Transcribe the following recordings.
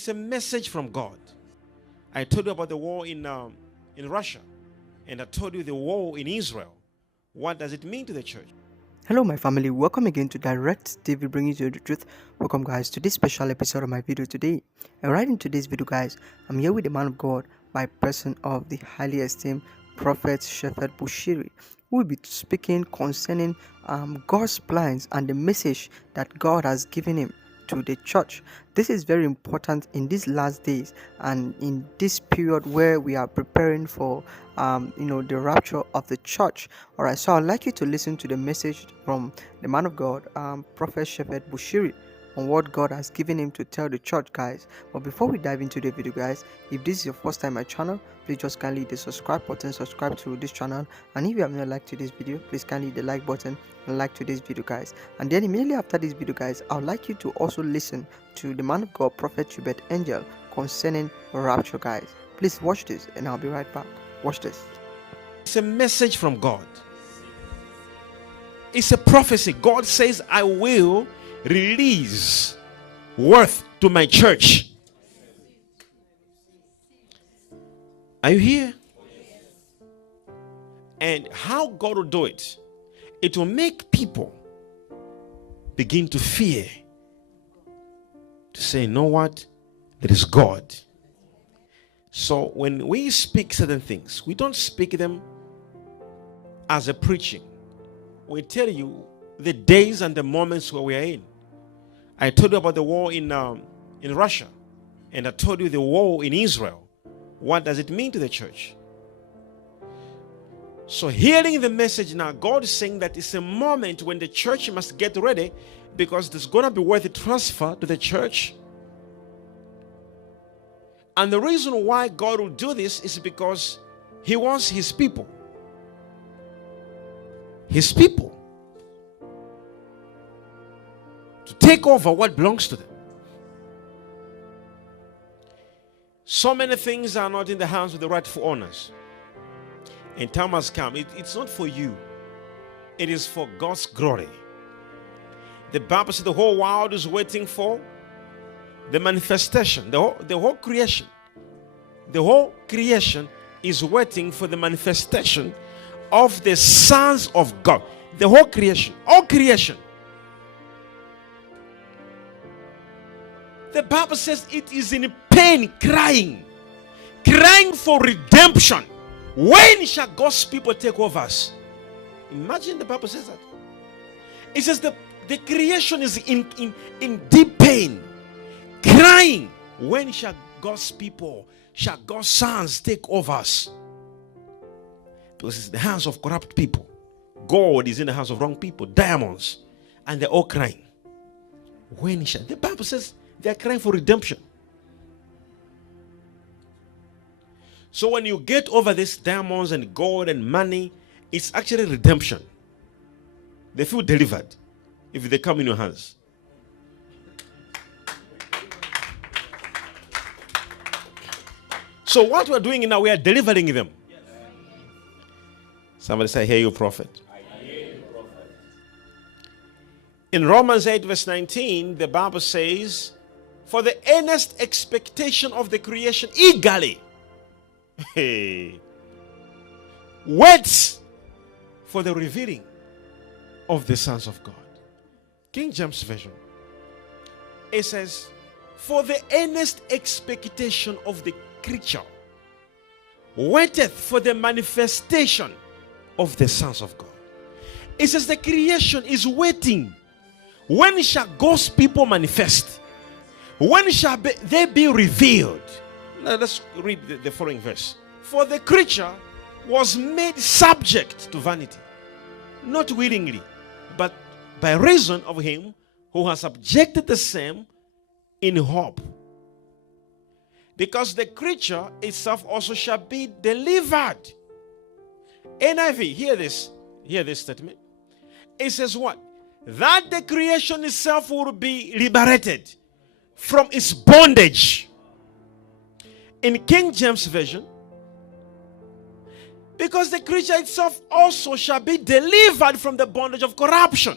It's a message from God. I told you about the war in Russia, and I told you the war in Israel. What does it mean to the church? Hello my family, welcome again to Direct TV bringing you the truth. Welcome guys to this special episode of my video today. And right into this video guys, I'm here with the man of God by person of the highly esteemed Prophet Shephered Bushiri, who will be speaking concerning God's plans and the message that God has given him to the church. This is very important in these last days and in this period where we are preparing for the rapture of the church. All right, so I'd like you to listen to the message from the man of God, Prophet Shephered Bushiri, on what God has given him to tell the church, guys. But before we dive into the video, guys, if this is your first time on my channel, please just kindly hit the subscribe button, subscribe to this channel, and if you have not liked to this video, please kindly hit the like button and like to this video, guys. And then immediately after this video, guys, I would like you to also listen to the man of God, Prophet Uebert Angel, concerning rapture, guys. Please watch this and I'll be right back. Watch this. It's a message from God. It's a prophecy. God says, I will release worth to my church. Are you here? And how God will do it? It will make people begin to fear. To say, you know what? There is God. So when we speak certain things, we don't speak them as a preaching. We tell you the days and the moments where we are in. I told you about the war in Russia, and I told you the war in Israel. What does it mean to the church? So hearing the message now, God is saying that it's a moment when the church must get ready, because there's going to be worth a transfer to the church. And the reason why God will do this is because He wants His people to take over what belongs to them. So many things are not in the hands of the rightful owners. And time has come. It's not for you. It is for God's glory. The Bible says the whole world is waiting for the manifestation. The whole creation. The whole creation is waiting for the manifestation of the sons of God. The whole creation. All creation. The Bible says it is in pain, crying for redemption. When shall God's people take over us? Imagine the Bible says that. It says the creation is in deep pain, crying. When shall God's people, shall God's sons take over us? Because it's the hands of corrupt people. God is in the hands of wrong people, diamonds, and they're all crying. When shall? The Bible says they're crying for redemption. So when you get over these diamonds and gold and money, it's actually redemption. They feel delivered if they come in your hands. So what we're doing now, we are delivering them. Somebody say, I hear you, prophet. I hear you, prophet. In Romans 8 verse 19, the Bible says, for the earnest expectation of the creation eagerly waits for the revealing of the sons of God. King James Version. It says, for the earnest expectation of the creature waiteth for the manifestation of the sons of God. It says the creation is waiting. When shall God's people manifest? When shall they be revealed? Now let's read the following verse. For the creature was made subject to vanity, not willingly, but by reason of him who has subjected the same in hope. Because the creature itself also shall be delivered. NIV, hear this statement. It says what? That the creation itself will be liberated from its bondage. In King James Version, because the creature itself also shall be delivered from the bondage of corruption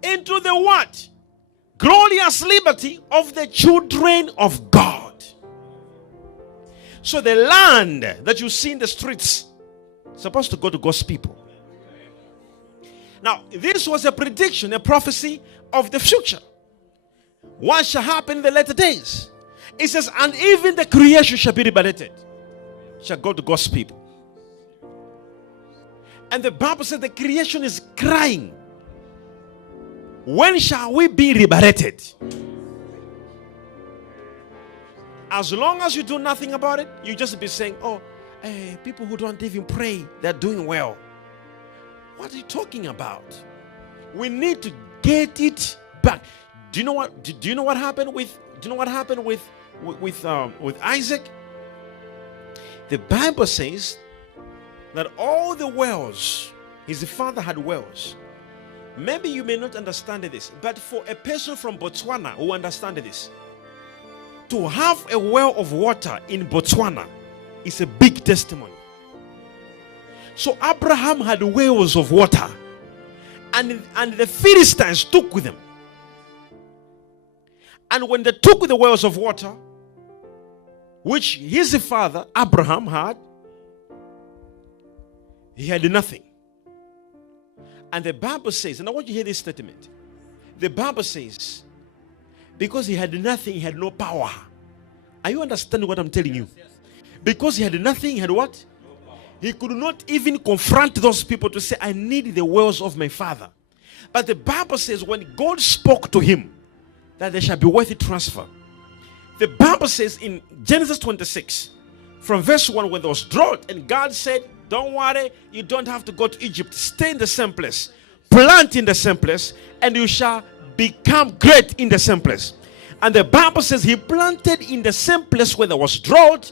into the what? Glorious liberty of the children of God. So the land that you see in the streets is supposed to go to God's people. Now, this was a prediction, a prophecy of the future. What shall happen in the latter days? It says, and even the creation shall be liberated, shall go to God's people. And the Bible says the creation is crying, when shall we be liberated? As long as you do nothing about it, you just be saying, oh, people who don't even pray, they're doing well. What are you talking about? We need to get it back. Do you know what happened with Isaac? The Bible says that all the wells, his father had wells. Maybe you may not understand this, but for a person from Botswana who understands this, to have a well of water in Botswana is a big testimony. So Abraham had wells of water, and the Philistines took with them. And when they took the wells of water, which his father Abraham had, he had nothing. And the Bible says, and I want you to hear this statement. The Bible says, because he had nothing, he had no power. Are you understanding what I'm telling you? Because he had nothing, he had what? He could not even confront those people to say, I need the wells of my father. But the Bible says, when God spoke to him, that there shall be wealthy transfer. The Bible says in Genesis 26, from verse 1, when there was drought, and God said, don't worry, you don't have to go to Egypt. Stay in the same place. Plant in the same place, and you shall become great in the same place. And the Bible says he planted in the same place where there was drought,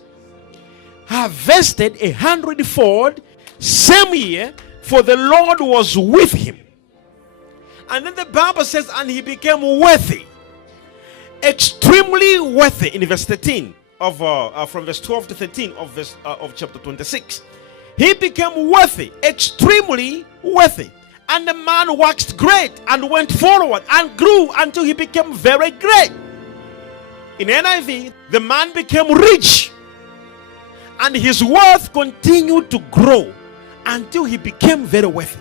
harvested 100-fold, same year, for the Lord was with him. And then the Bible says, and he became worthy, extremely worthy, in verse 13 of from verse 12 to 13 of chapter 26. He became worthy, extremely worthy. And the man waxed great and went forward and grew until he became very great. In NIV, the man became rich, and his wealth continued to grow until he became very wealthy.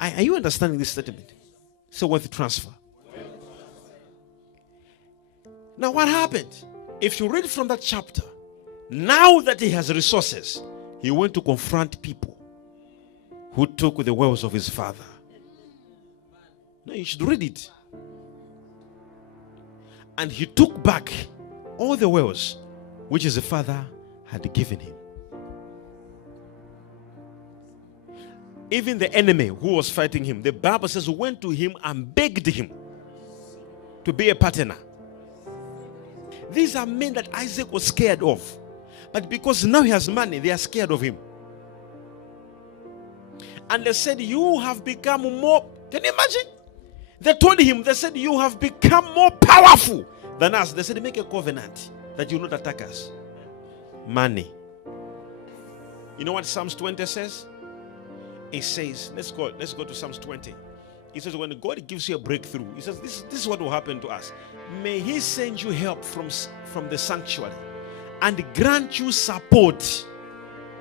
Are you understanding this statement? It's a wealth transfer. Now what happened? If you read from that chapter, now that he has resources, he went to confront people who took the wells of his father. Now you should read it. And he took back all the wells which his father had given him. Even the enemy who was fighting him, the Bible says, went to him and begged him to be a partner. These are men that Isaac was scared of. But because now he has money, they are scared of him. And they said, you have become more... Can you imagine? They told him, they said, you have become more powerful than us. They said, make a covenant that you will not attack us. Money. You know what Psalms 20 says? It says, let's go to Psalms 20. It says, when God gives you a breakthrough, he says, this is what will happen to us. May he send you help from the sanctuary and grant you support.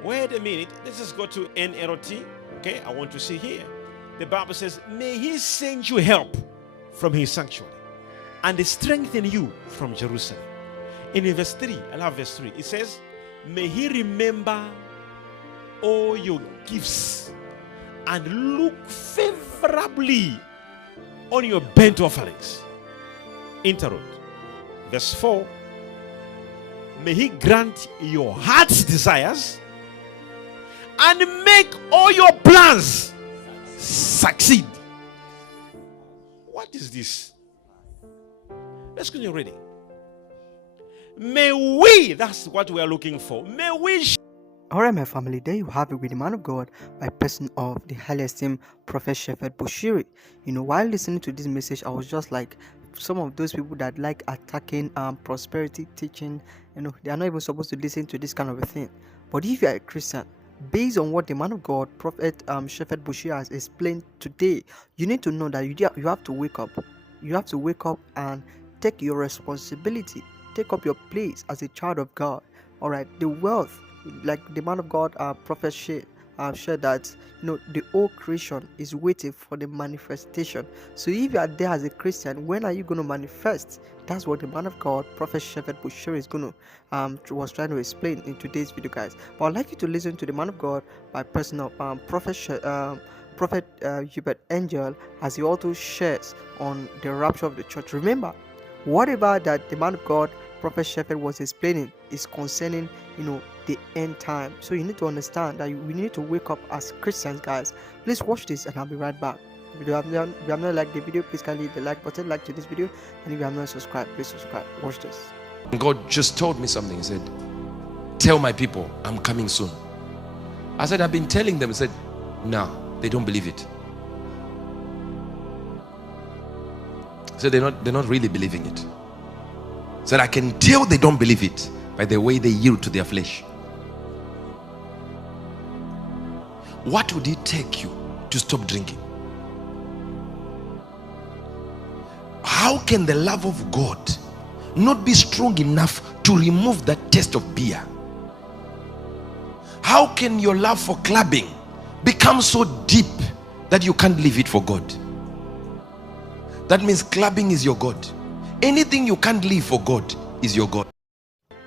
Wait a minute. Let's just go to NLT. Okay, I want to see here. The Bible says, may he send you help from his sanctuary and strengthen you from Jerusalem. In verse 3, I love verse 3. It says, may he remember all your gifts and look favorably on your burnt offerings. Interlude. Verse 4. May he grant your heart's desires and make all your plans succeed. What is this? Let's continue reading. May we, that's what we are looking for. May we. Alright, my family, there you have it with the man of God by person of the highly esteemed Prophet Shephered Bushiri. You know, while listening to this message, I was just like, some of those people that like attacking prosperity teaching, you know, they are not even supposed to listen to this kind of a thing. But if you are a Christian, based on what the man of God, Prophet Shephered Bushiri has explained today, you need to know that you have to wake up. You have to wake up and take your responsibility, take up your place as a child of God. All right, the wealth, like the man of God, prophet shared that the whole creation is waiting for the manifestation. So if you are there as a Christian, when are you going to manifest? That's what the man of God, prophet Shephered Bushiri, is going to was trying to explain in today's video, guys. But I'd like you to listen to the man of God by personal prophet Uebert Angel, as he also shares on the rapture of the church. Remember, whatever that the man of God, prophet Shephered, was explaining is concerning the end time. So you need to understand that we need to wake up as Christians, guys. Please watch this and I'll be right back. If you have not liked the video, please kindly hit the like button, like to this video, and if you have not subscribed, please subscribe. Watch this. God just told me something. He said, tell my people I'm coming soon. I said, I've been telling them. He said, no, they don't believe it. So they're not really believing it. So I can tell they don't believe it by the way they yield to their flesh. What would it take you to stop drinking? How can the love of God not be strong enough to remove that taste of beer? How can your love for clubbing become so deep that you can't leave it for God? That means clubbing is your God. Anything you can't live for God is your God.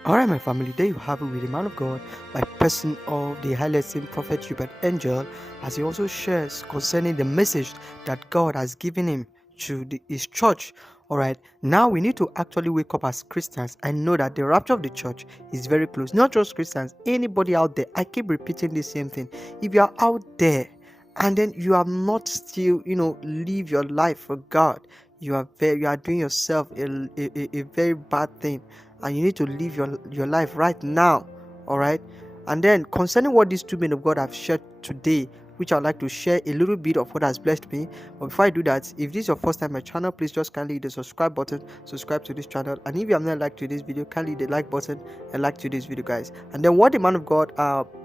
Alright, my family, there you have it with the man of God by person of the highly esteemed prophet Uebert Angel, as he also shares concerning the message that God has given him to his church. Alright, now we need to actually wake up as Christians and know that the rapture of the church is very close. Not just Christians, anybody out there. I keep repeating the same thing. If you are out there and then you have not still live your life for God, you are doing yourself a very bad thing, and you need to live your life right now. All right. And then concerning what these two men of God have shared today, which I'd like to share a little bit of what has blessed me. But before I do that, if this is your first time on my channel, please just kindly hit the subscribe button, subscribe to this channel, and if you have not liked to this video, kindly hit the like button and like to this video, guys. And then what the man of God,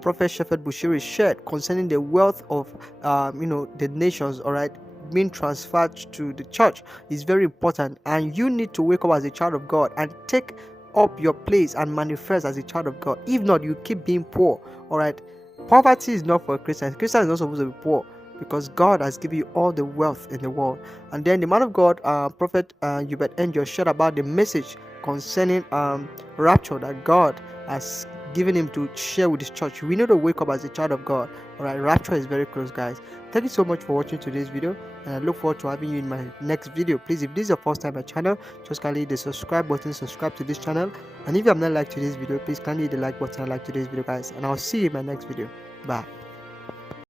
prophet Shephered Bushiri, shared concerning the wealth of the nations, all right, being transferred to the church is very important, and you need to wake up as a child of God and take up your place and manifest as a child of God. If not, you keep being poor. All right, poverty is not for Christians. Christians are not supposed to be poor, because God has given you all the wealth in the world. And then the man of God, prophet Uebert Angel, shared about the message concerning rapture that God has given him to share with his church. We need to wake up as a child of God. All right, rapture is very close, guys. Thank you so much for watching today's video, and I look forward to having you in my next video. Please, if this is your first time on my channel, just kindly hit the subscribe button, subscribe to this channel, and if you have not liked today's video, please kindly hit the like button and like today's video, guys, and I'll see you in my next video. Bye.